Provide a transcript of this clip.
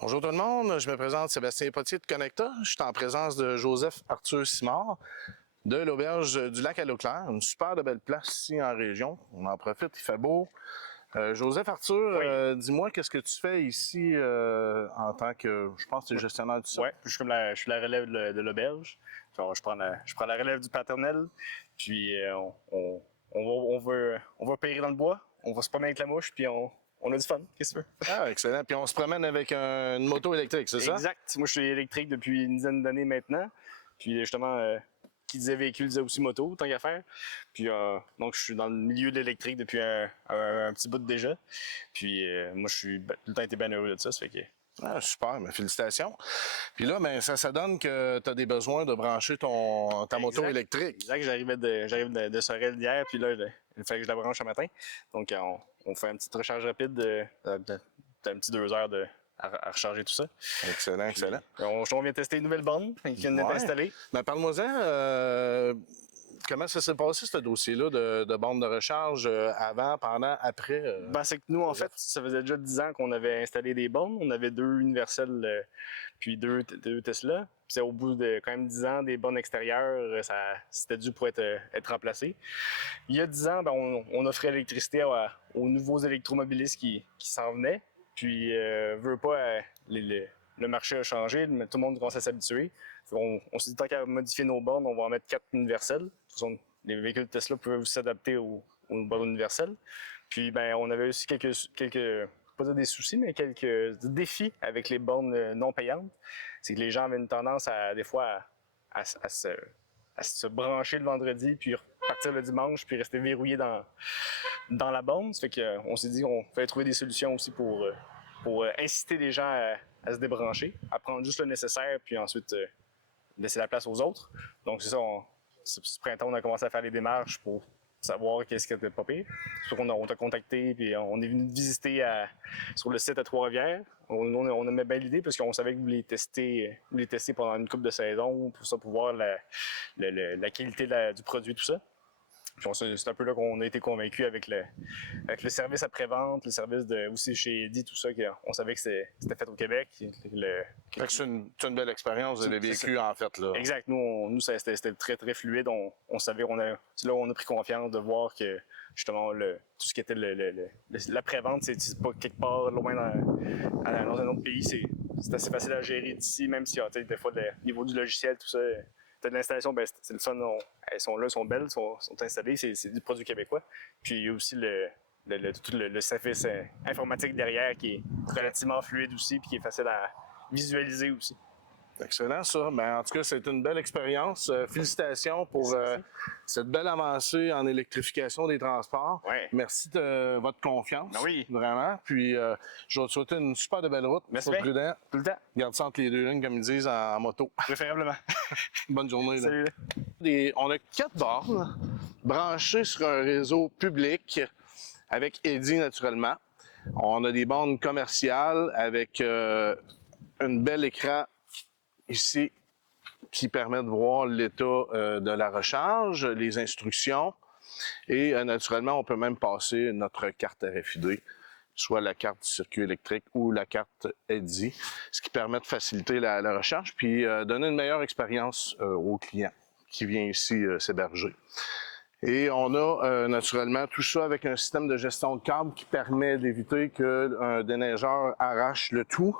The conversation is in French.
Bonjour tout le monde, je me présente Sébastien Potier de Connecta. Je suis en présence de Joseph Arthur Simard de l'auberge du lac à l'eau claire. Une super de belle place ici en région. On en profite, il fait beau. Joseph Arthur, Oui. dis-moi, qu'est-ce que tu fais ici en tant que, je pense que tu es gestionnaire du site? Ouais, je suis la relève de l'auberge. Genre, je prends la relève du paternel. Puis on va périr dans le bois. On va se promener avec la mouche. Puis on a du fun. Qu'est-ce que tu veux? Ah, excellent. Puis on se promène avec une moto électrique, c'est ça? Exact. Moi, je suis électrique depuis une dizaine d'années maintenant. Puis justement, qui disait véhicule disait aussi moto, tant qu'à faire. Puis donc, je suis dans le milieu de l'électrique depuis un petit bout déjà. Puis moi, je suis tout le temps été bien heureux de ça. Ça fait que Ah, super, mais félicitations. Puis là, ben, ça donne que tu as des besoins de brancher ta moto électrique. Exact, j'arrive de Sorel hier, puis là, il fallait que je la branche ce matin. Donc, on fait une petite recharge rapide d'un petit 2 heures à recharger tout ça. Excellent, excellent. On vient tester une nouvelle borne qui vient d'être installée. Ben, parle-moi-en, comment ça s'est passé, ce dossier-là de borne de recharge avant, pendant, après? Ben, c'est que nous, en fait, ça faisait déjà 10 ans qu'on avait installé des bornes. On avait 2 universels, puis deux Tesla. Puis au bout de quand même 10 ans, des bornes extérieures, c'était dû pour être remplacé. Il y a 10 ans, ben, on offrait l'électricité aux nouveaux électromobilistes qui s'en venaient. Puis, veut pas, le marché a changé, mais tout le monde commence à s'habituer. On s'est dit, tant qu'à modifier nos bornes, on va en mettre 4 universels. De toute façon, les véhicules Tesla peuvent aussi s'adapter aux bornes universelles. Puis, ben, on avait aussi quelques pas dire des soucis, mais quelques défis avec les bornes non payantes. C'est que les gens avaient une tendance des fois à se brancher le vendredi, puis repartir le dimanche, puis rester verrouillé dans la borne. Ça fait qu'on s'est dit qu'on fallait trouver des solutions aussi pour inciter les gens à se débrancher, à prendre juste le nécessaire, puis ensuite laisser la place aux autres. Donc c'est ça, ce printemps, on a commencé à faire les démarches pour savoir qu'est-ce qui était pas pire. C'est sûr on t'a contacté, puis on est venu te visiter sur le site à Trois-Rivières. On aimait bien l'idée parce qu'on savait que vous les tester pendant une couple de saisons pour voir la qualité du produit, tout ça. Puis c'est un peu là qu'on a été convaincus avec le service après-vente, le service aussi chez Eddy, tout ça, on savait que c'était fait au Québec. C'est une belle expérience, vous avez vécu en fait. Là. Exact. Nous c'était très, très fluide. On savait, c'est là où on a pris confiance de voir que justement tout ce qui était l'après-vente, c'est pas quelque part loin dans un autre pays. C'est assez facile à gérer d'ici, même si des fois, le niveau du logiciel, tout ça. De l'installation, ben, c'est le fun. Elles sont là, sont belles, sont installées. C'est du produit québécois. Puis il y a aussi tout le service informatique derrière qui est relativement fluide aussi, puis qui est facile à visualiser aussi. Excellent ça. Ben, en tout cas, c'est une belle expérience. Félicitations pour cette belle avancée en électrification des transports. Ouais. Merci de votre confiance. Ben oui. Vraiment. Puis je vais te souhaiter une super de belle route. Merci Sois prudent. Tout le temps. Garde ça entre les deux lignes, comme ils disent en moto. Préférablement. Bonne journée. Salut. On a 4 bornes branchées sur un réseau public avec Eddy naturellement. On a des bornes commerciales avec une belle écran ici qui permet de voir l'état de la recharge, les instructions et naturellement on peut même passer notre carte RFID, soit la carte du circuit électrique ou la carte Eddy, ce qui permet de faciliter la recharge puis donner une meilleure expérience au client qui vient ici s'héberger. Et on a naturellement tout ça avec un système de gestion de câble qui permet d'éviter qu'un déneigeur arrache le tout.